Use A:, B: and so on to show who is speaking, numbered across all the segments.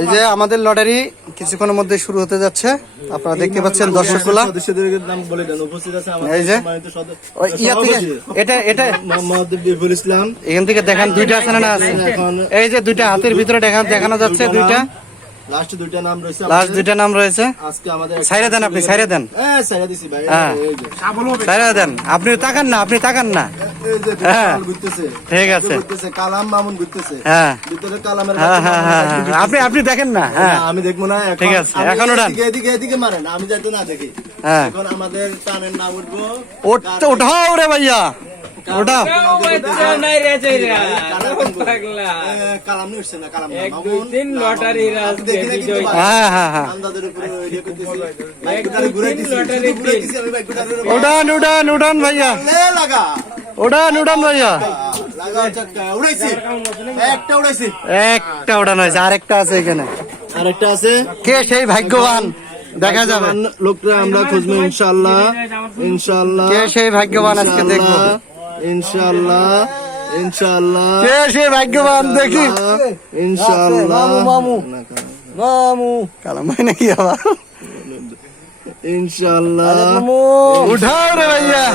A: এই যে আমাদের লটারি কিছুক্ষণের মধ্যে শুরু হতে যাচ্ছে। আপনারা দেখতে পাচ্ছেন দর্শকগুলা। এই যে। এটা এটা
B: ইসলাম
A: এখান থেকে দেখান দুইটা আছে না আছে। এই যে দুইটা হাতের ভিতরে দেখান দেখানো যাচ্ছে দুইটা।
B: লাস্ট দুইটা নাম রয়েছে।
A: লাস্ট দুইটা নাম রয়েছে
B: আজকে আমাদের
A: সাইরা দেন আপনি সাইরা দেন।
B: হ্যাঁ সাইরা দিছি ভাই
A: হ্যাঁ। সাইরা দেন। আপনি তাকান না আপনি তাকান না।
B: এই যে
A: হ্যাঁ।
B: কালাম ঘুরতেছে
A: ঠিক আছে।
B: কালাম মামুন ঘুরতেছে
A: হ্যাঁ
B: ভিতরে কালামের
A: হ্যাঁ
B: বাচ্চা
A: হ্যাঁ
B: মামুন
A: হ্যাঁ
B: একটু
A: হ্যাঁ। আপনি আপনি দেখেন না হ্যাঁ
B: আমি দেখব না
A: ঠিক আছে, এখন ওঠান।
B: এদিকে এদিকে এদিকে মারেন আমি যাতে না দেখি
A: হ্যাঁ
B: এখন আমাদের টানের নাম উঠবো
A: ওটা রে ভাইয়া ওটা
B: কালাম নিয়ে উঠছে না কালাম না,
C: এক,
B: মামুন।
C: দুই, তিন, লটারি রাজ
B: আমি দেখি না কিন্তু
C: বিজয়।
B: ভাই।
A: হ্যাঁ হ্যাঁ হ্যাঁ
B: আন্দাজের উপরে ইয়ে করতেছি।
C: এক,
B: বাইকটারে
C: দুই,
B: ঘুরাই
C: তিন,
B: দিছি,
C: লটারি
B: শুধু ঘুরাই
C: তিন।
B: দিছি, আমি বাইকটারে
A: উঠান উঠান উঠান ভাইয়া
B: লাগা।
A: উঠান উঠান ভাইয়া।
B: একটা।
A: একটা হয়েছে আরেকটা আছে এখানে।
B: আরেকটা আছে
A: কে সেই ভাগ্যবান? দেখা যাবে।
B: লোকরা আমরা খুঁজবো ইনশাল্লাহ ইনশাল্লাহ
A: কে সেই ভাগ্যবান আজকে দেখব?
B: ইনশাল্লাহ ইনশাল্লাহ
A: কে সেই ভাগ্যবান দেখি?
B: ইনশাল্লাহ
A: মামু, মামু কালাম ভাই নাকি আবার?
B: ইনশাল্লাহ
A: উঠাও রে ভাইয়া।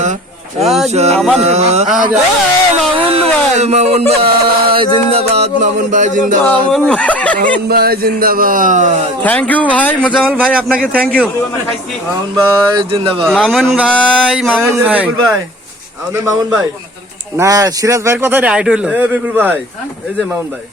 A: মামুন ভাই
B: মামুন ভাই জিন্দাবাদ মামুন ভাই জিন্দাবাদ
A: মামুন
B: মামুন ভাই জিন্দাবাদ
A: থ্যাংক ইউ ভাই মোজামল ভাই আপনাকে থ্যাংক ইউ
B: মামুন ভাই জিন্দাবাদ
A: মামুন ভাই মামুন ভাই
B: ভাই আমাদের মামুন ভাই
A: না সিরাজ ভাইয়ের কথা রাইট হইল
B: বিপুল ভাই এই যে মামুন ভাই